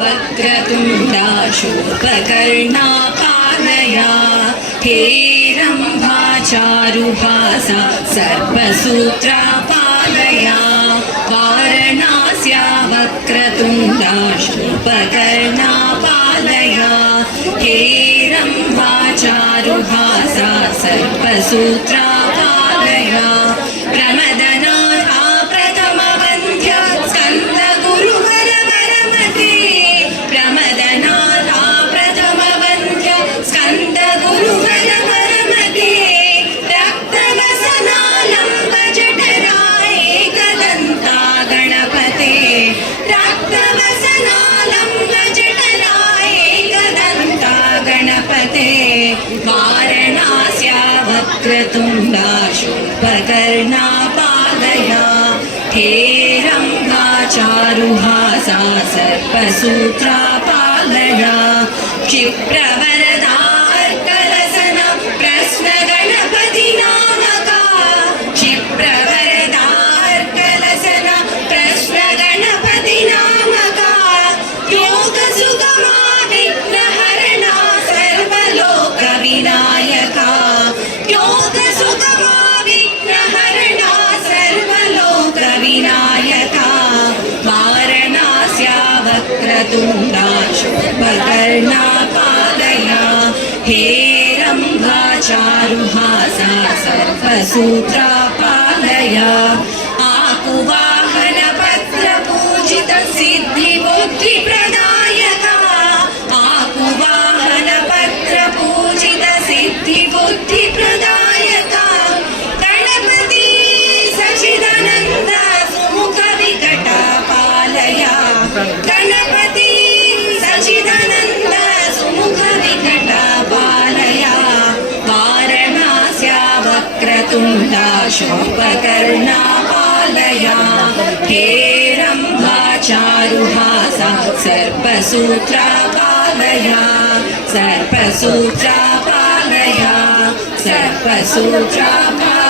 वक्रतुण्डा शूर्पकर्णा पालया हे रम्भाचारुभासा सर्पसूत्रा पालया वारणास्या वक्रतुण्डा शूर्पकर्णा पालया हे रम्भाचारुभासा सर्पसूत्रा पालया प्रमदनाथा प्रथमवन्ध्य स्कन्दगुरुवर वरमते प्रमदनाथा प्रथमवन्ध्य स्कन्दगुरुवर वरमते रक्तवसनालम्बजठरा एकदन्ता गणपते रक्तवसनालम्बजठरा एकदन्ता गणपते वारणास्या वक्रतुण्डा शूर्पकर्णा पालया हे रम्भाचारुभासा सर्पसूत्रा पालया क्षिप्रवरदार्कलसना प्रश्नगणपति नामका क्षिप्रवरदार्कलसना प्रश्नगणपति नामका योगसुगमा विघ्नहरणा सर्वलोकविनायका योगसुगमा विघ्नहरणा सर्वलोकविनायका वारणास्या वक्रतुण्डा शूर्पकर्णा पालया हे रम्भाचारुभासा सर्पसूत्रा पालया आकुवाहनपत्रपूजित सिद्धिबुद्धिप्रदायका आकुवाहनपत्रपूजित सिद्धिबुद्धिप्रदायका गणपति सच्चिदानन्द सुमुखविकटा पालया गणपति सच्चिदानन्द सुमुखविकटा पालया वारणास्या वक्रतुण्डा शूर्पकर्णा पालया हे रम्भाचारुभासा सर्पसूत्रा पालया सर्पसूत्रा पालया सर्पसूत्रा पालया